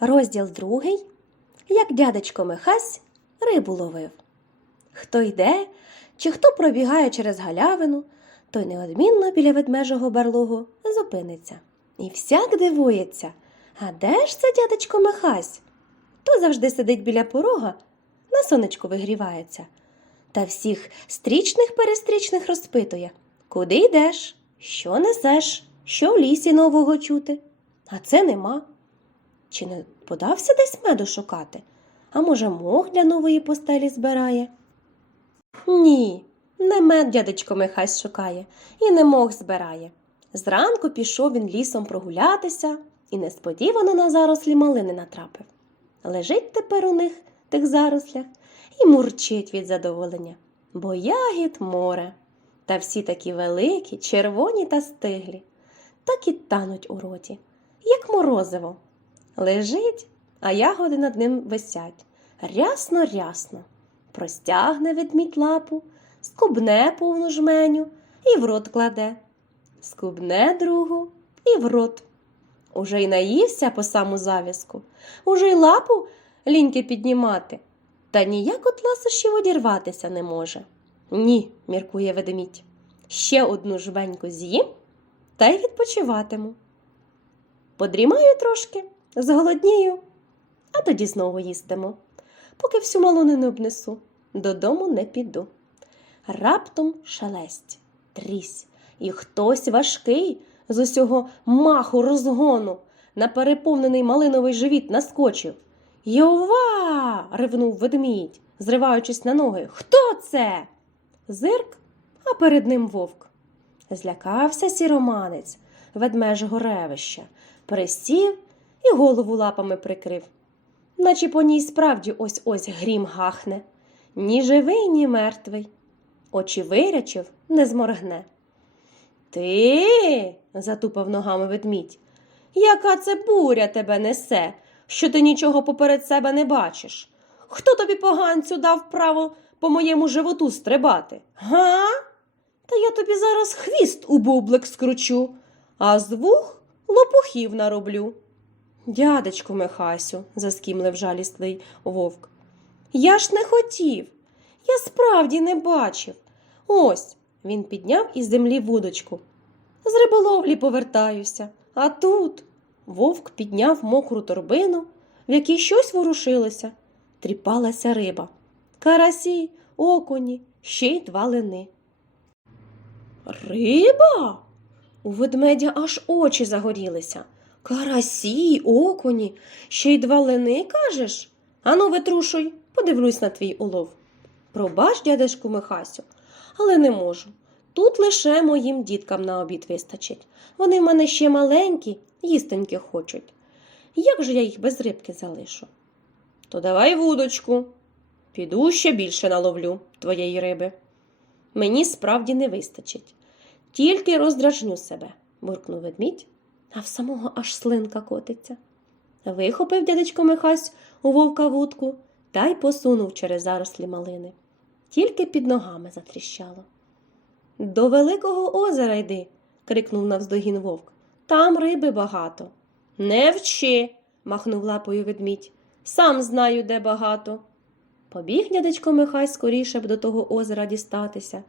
Розділ другий. Як дядечко Михась рибу ловив. Хто йде, чи хто пробігає через галявину, той неодмінно біля ведмежого барлогу зупиниться. І всяк дивується, а де ж це дядечко Михась? То завжди сидить біля порога, на сонечку вигрівається, та всіх стрічних перестрічних розпитує, куди йдеш, що несеш, що в лісі нового чути. А це нема. Чи не подався десь меду шукати? А може, мох для нової постелі збирає? Ні, не мед дядечко Михась шукає і не мох збирає. Зранку пішов він лісом прогулятися і несподівано на зарослі малини натрапив. Лежить тепер у них тих зарослях і мурчить від задоволення, бо ягід море. Та всі такі великі, червоні та стиглі, так і тануть у роті, як морозиво. Лежить, а ягоди над ним висять. Рясно, рясно. Простягне ведмідь лапу, скубне повну жменю і в рот кладе. Скубне другу і в рот. Уже й наївся по саму зав'язку, уже й лапу ліньки піднімати, та ніяк от ласощів одірватися не може. Ні, міркує ведмідь. Ще одну жменьку з'їм та й відпочиватиму. Подрімаю трошки, зголоднію, а тоді знову їстиму. Поки всю малуни не обнесу, додому не піду. Раптом шелесть, трісь, і хтось важкий з усього маху розгону на переповнений малиновий живіт наскочив. Йова. ревнув ведмідь, зриваючись на ноги. Хто це? Зирк, а перед ним вовк. Злякався сіроманець ведмежого ревища, присів і голову лапами прикрив, наче по ній справді ось ось грім гахне, ні живий, ні мертвий. Очі вирячив, не зморгне. Ти, затупав ногами ведмідь, яка це буря тебе несе, що ти нічого поперед себе не бачиш? Хто тобі поганцю дав право по моєму животу стрибати? Га? Та я тобі зараз хвіст у бублик скручу, а з вух лопухів нароблю. Дядечку Михасю, заскімлив жалісний вовк. Я ж не хотів. Я справді не бачив. Ось він підняв із землі вудочку. З риболовлі повертаюся, а тут вовк підняв мокру торбину, в якій щось ворушилося. Тріпалася риба. Карасі, окуні, ще й два лини. Риба? У ведмедя аж очі загорілися. Карасі, окуні, ще й два лини, кажеш? Ану, витрушуй, подивлюсь на твій улов. Пробач, дядечку Михасю, але не можу. Тут лише моїм діткам на обід вистачить. Вони в мене ще маленькі, їстеньки хочуть. Як же я їх без рибки залишу? То давай вудочку. Піду ще більше наловлю твоєї риби. Мені справді не вистачить. Тільки роздражню себе, буркнув ведмідь, а в самого аж слинка котиться. Вихопив дядечко Михась у вовка вудку та й посунув через зарослі малини. Тільки під ногами затріщало. До Великого озера йди, крикнув навздогін вовк. Там риби багато. Не вчи, махнув лапою ведмідь. Сам знаю, де багато. Побіг дядечко Михай скоріше б до того озера дістатися,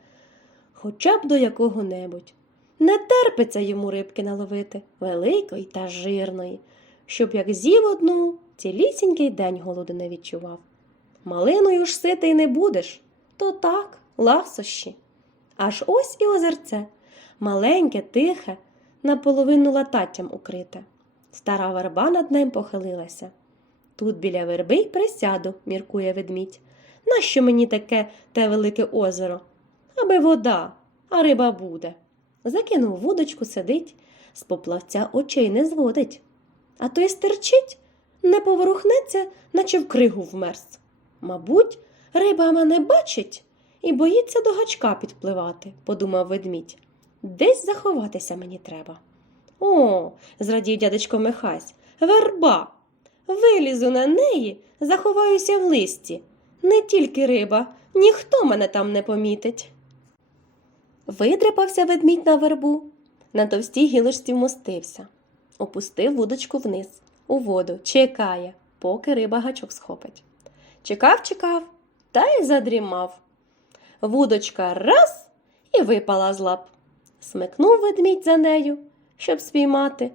хоча б до якого-небудь. Не терпиться йому рибки наловити, великої та жирної, щоб як з'їв одну, цілісінький день голоду не відчував. Малиною ж ситий не будеш, то так, ласощі. Аж ось і озерце, маленьке, тихе, наполовину лататтям укрите. Стара верба над ним похилилася. Тут біля верби й присяду, міркує ведмідь. Нащо мені таке те велике озеро? Аби вода, а риба буде. Закинув вудочку, сидить, з поплавця очей не зводить. А той стерчить, не поворухнеться, наче в кригу вмерз. Мабуть, риба мене бачить і боїться до гачка підпливати, подумав ведмідь. Десь заховатися мені треба. О, зрадів дядечко Михась, верба. Вилізу на неї, заховаюся в листі. Не тільки риба, ніхто мене там не помітить. Видрипався ведмідь на вербу, на товстій гілочці вмостився, опустив вудочку вниз, у воду, чекає, поки риба гачок схопить. Чекав, чекав, та й задрімав. Вудочка раз і випала з лап. Смикнув ведмідь за нею, щоб спіймати.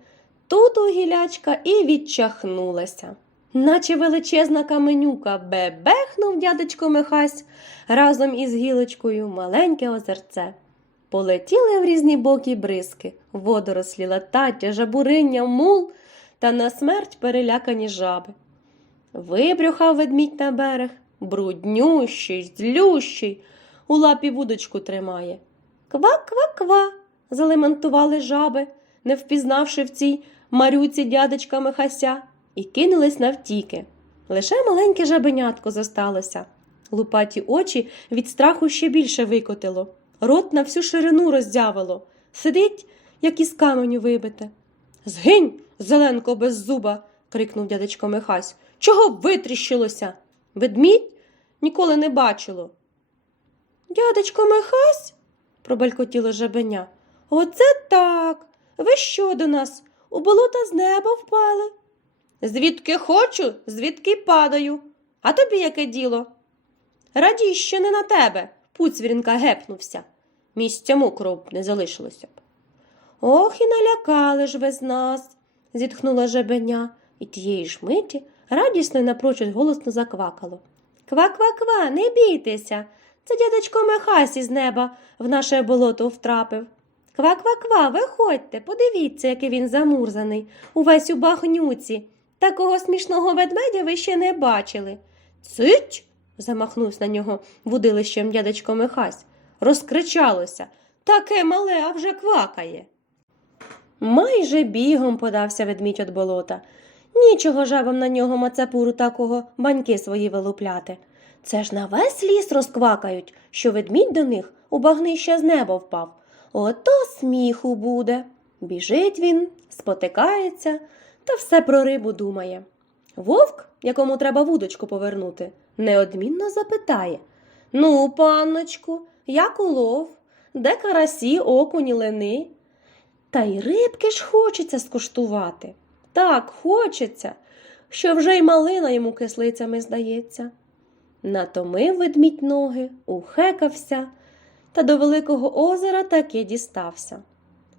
Тут у гілячка і відчахнулася. Наче величезна каменюка бебехнув дядечко Михась разом із гілочкою маленьке озерце. Полетіли в різні боки бризки, водорослі, латаття, жабуриння, мул та на смерть перелякані жаби. Вибрюхав ведмідь на берег, бруднющий, злющий, у лапі вудочку тримає. Ква-ква-ква, залементували жаби, не впізнавши в цій марюці дядечка Михася, і кинулись навтіки. Лише маленьке жабенятко зосталося. Лупаті очі від страху ще більше викотило, рот на всю ширину роздявило, сидить, як із каменю вибите. Згинь, зеленко без зуба. крикнув дядечко Михась. Чого витріщилося? Ведмідь ніколи не бачило. Дядечко Михась, пробелькотіло жабеня. Оце так. Ви що до нас? У болота з неба впали? Звідки хочу, звідки падаю. А тобі яке діло? Радій, що не на тебе, пуцвірінка гепнувся. Місця мокрого не залишилося б. Ох, і налякали ж ви з нас, зітхнула жебеня, і тієї ж миті радісно й напрочуд голосно заквакало. Ква-ква-ква, не бійтеся. Це дядечко Михась із неба в наше болото втрапив. Ква-ква-ква, виходьте, подивіться, який він замурзаний, увесь у багнюці. Такого смішного ведмедя ви ще не бачили. Цить. замахнувся на нього вудилищем дядечко Михась. Розкричалося. Таке мале, а вже квакає. Майже бігом подався ведмідь від болота. Нічого жабам на нього мацапуру такого баньки свої вилупляти. Це ж на весь ліс розквакають, що ведмідь до них у багнище з неба впав. Ото сміху буде. Біжить він, спотикається та все про рибу думає. Вовк, якому треба вудочку повернути, неодмінно запитає Ну, панночку, як улов, де карасі, окуні, лини? Та й рибки ж хочеться скуштувати. Так, хочеться, що вже й малина йому кислицями здається. Натомив ведмідь ноги, ухекався, та до великого озера таки дістався.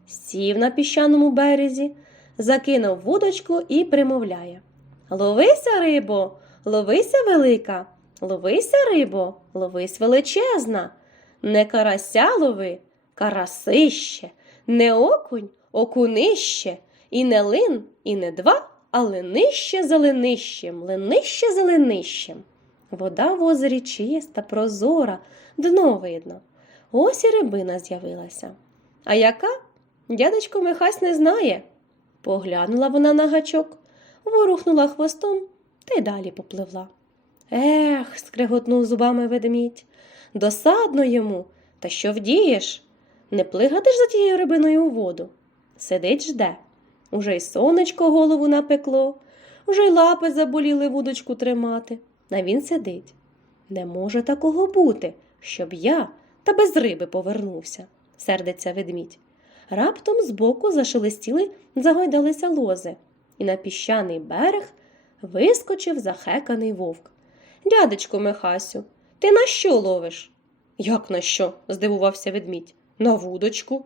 Сів на піщаному березі, закинув вудочку і примовляє Ловися, рибо, ловися велика, ловися, рибо, ловись величезна. Не карася лови, карасище, не окунь, окунище, і не лин, і не два, а линище за линищем, линище за линищем. Вода в озері чиста, прозора, дно видно. Ось і рибина з'явилася. А яка? Дядечко Михась не знає. Поглянула вона на гачок, ворухнула хвостом та й далі попливла. Ех, скреготнув зубами ведмідь. Досадно йому, та що вдієш? Не плигати ж за тією рибиною у воду. Сидить жде. Уже й сонечко голову напекло, уже й лапи заболіли вудочку тримати. А він сидить. Не може такого бути, щоб я та без риби повернувся, сердиться ведмідь. Раптом збоку зашелестіли, загойдалися лози, і на піщаний берег вискочив захеканий вовк. Дядечко Михасю, ти на що ловиш? Як на що? здивувався ведмідь. На вудочку.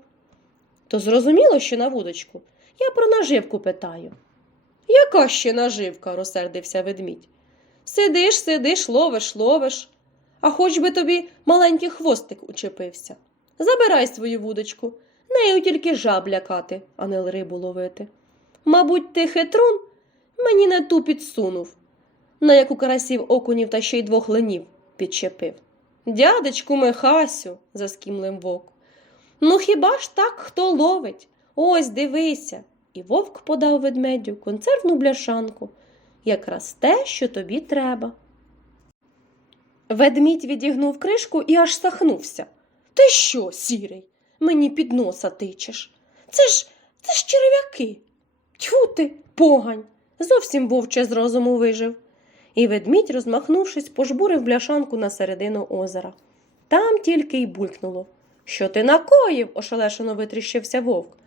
То зрозуміло, що на вудочку. Я про наживку питаю. Яка ще наживка? розсердився ведмідь. Сидиш, сидиш, ловиш, ловиш, а хоч би тобі маленький хвостик учепився. Забирай свою вудочку, нею тільки жаб лякати, а не рибу ловити. Мабуть, ти хитрун мені не ту підсунув, на яку карасів окунів та ще й двох ленів підчепив. Дядечку Михасю, заскімлив вовк. Ну хіба ж так хто ловить? Ось дивися. І вовк подав ведмедю консервну бляшанку, якраз те, що тобі треба. Ведмідь відігнув кришку і аж сахнувся. Ти що, сірий, мені під носа тичеш? Це ж це ж черв'яки. Тьфу ти, погань, зовсім вовче з розуму вижив. І ведмідь, розмахнувшись, пожбурив бляшанку на середину озера. Там тільки й булькнуло. Що ти накоїв? ошелешено витріщився вовк.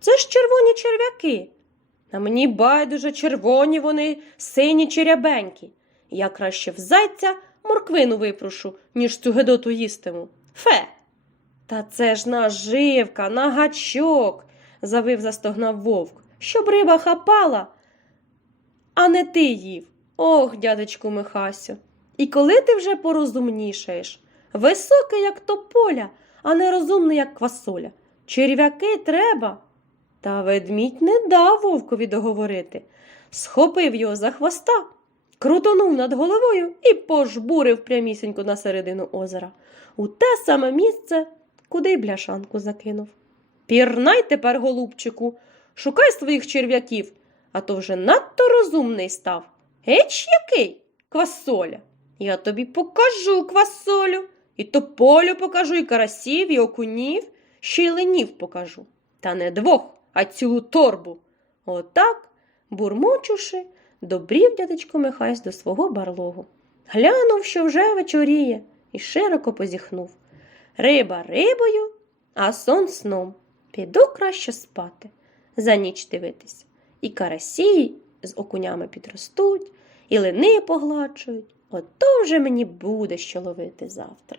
Це ж червоні черв'яки. А мені байдуже червоні вони, сині чи рябенькі. Я краще в зайця морквину випрошу, ніж цю гедоту їстиму. Фе. Та це ж наживка, на гачок, завив застогнав вовк, щоб риба хапала, а не ти їв. Ох, дядечку Михасю. І коли ти вже порозумнішаєш? Високий, як тополя, а нерозумний, як квасоля. Черв'яки треба. Та ведмідь не дав вовкові договорити. Схопив його за хвоста, крутонув над головою і пожбурив прямісінько на середину озера, у те саме місце, куди й бляшанку закинув. Пірнай тепер, голубчику, шукай своїх черв'яків, а то вже надто розумний став. Еч який, квасоля. Я тобі покажу квасолю, і тополю покажу, і карасів, і окунів, ще й ленів покажу. Та не двох, а цілу торбу. Отак, бурмочуши, добрів дядечко Михась до свого барлогу. Глянув, що вже вечоріє, і широко позіхнув. Риба рибою, а сон сном. Піду краще спати, за ніч дивитися. І карасі з окунями підростуть, і лини погладжують. Ото вже мені буде що ловити завтра.